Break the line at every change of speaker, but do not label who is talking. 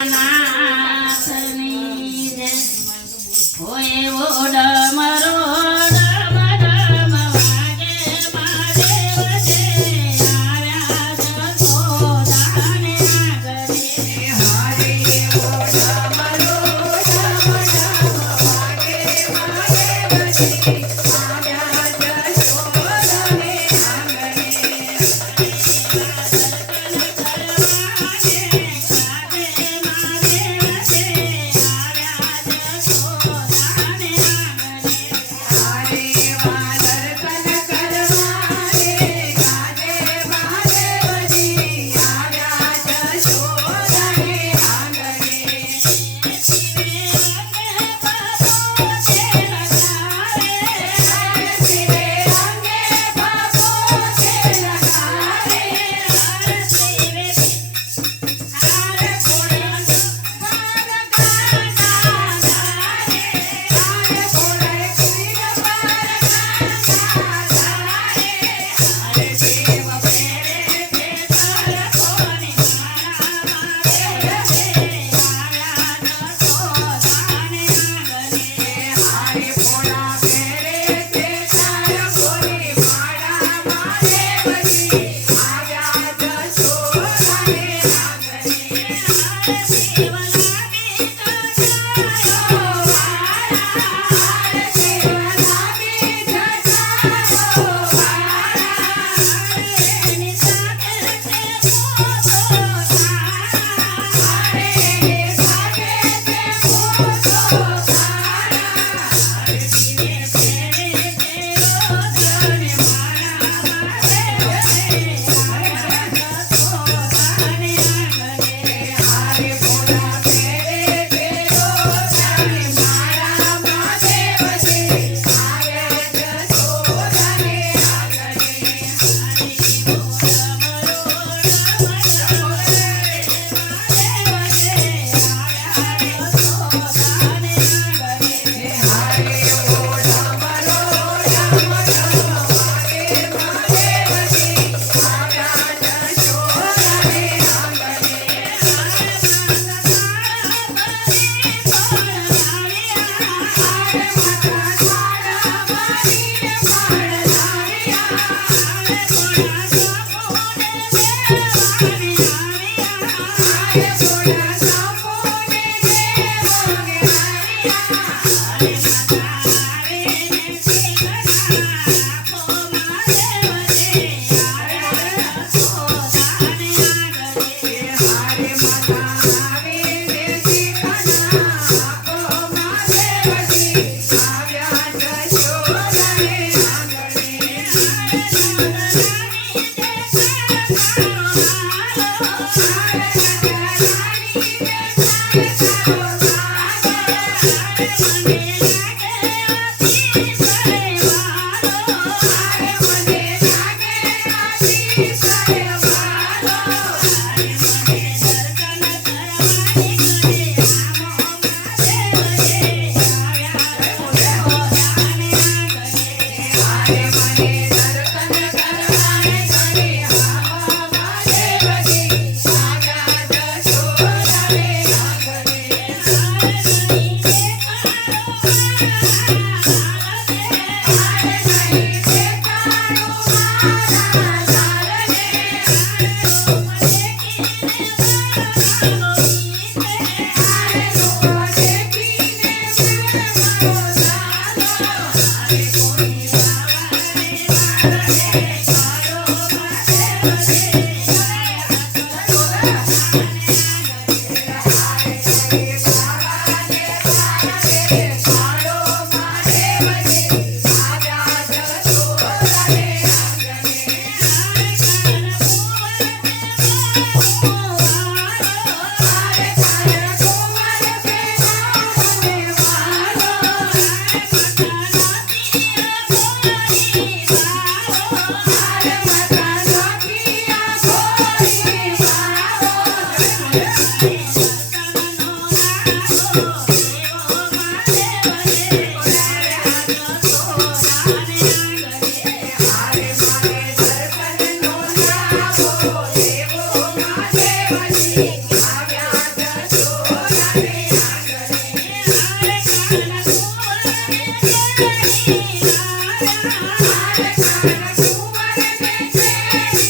奶奶